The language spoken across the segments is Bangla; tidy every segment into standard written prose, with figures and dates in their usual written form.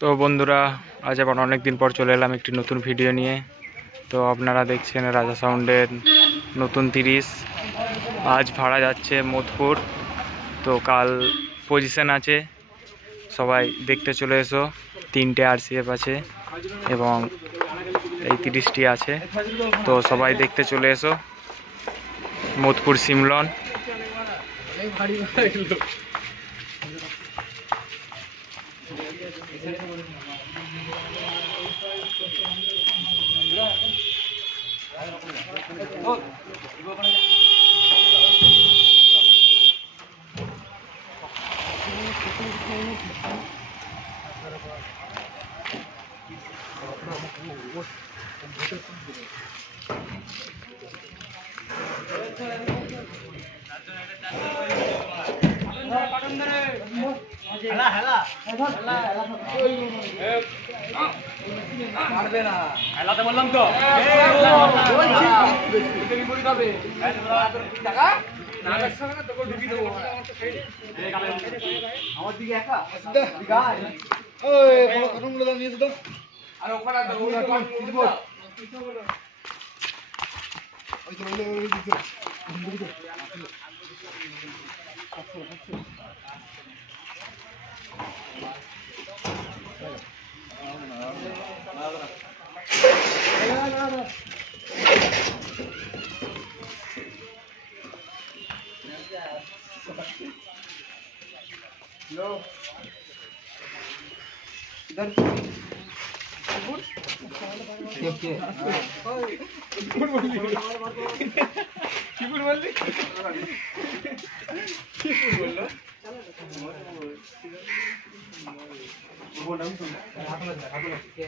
তো বন্ধুরা, আজ আবার অনেক দিন পর চলে এলাম একটি নতুন ভিডিও নিয়ে। তো আপনারা দেখছেন রাজা সাউন্ডের নতুন 30। আজ ভাড়া যাচ্ছে মোদপুর। তো কাল পজিশন আছে, সবাই দেখতে চলে এসো। 3টে RCF আছে এবং এই 30টি আছে। তো সবাই দেখতে চলে এসো মোদপুর সিমলন। বললাম তো আমার দিকে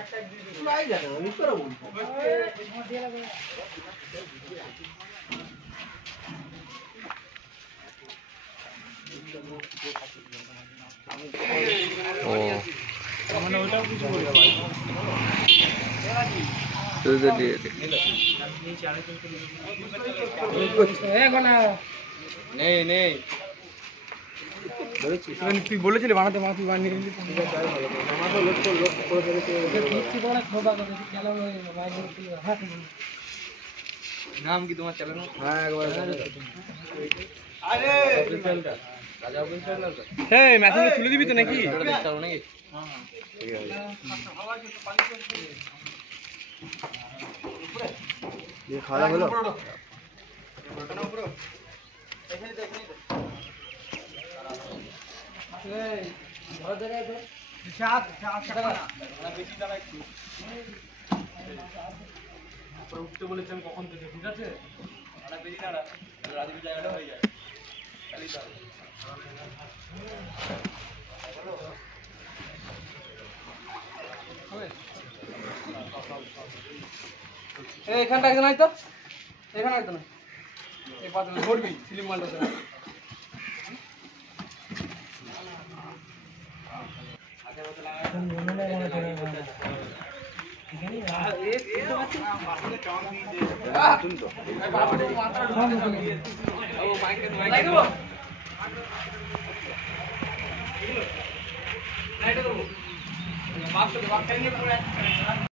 একা নিয়েছে তো আর ওখানে তুই বলেছিলি বানাতে তুই বানিয়ে নাম কি তোমার চ্যানেল? হ্যাঁ, মেসেজ তুলে দিবি তো নাকি? খাওয়া হলো উঠতে বলেছেন কখন থেকে, ঠিক আছে? বেশি না রাজনীতি জায়গাটা হয়ে যায়। এখানটা একজন হয়তো এখানে হয়তো না এই পাত্র ধরবি ফিল্ম মালটা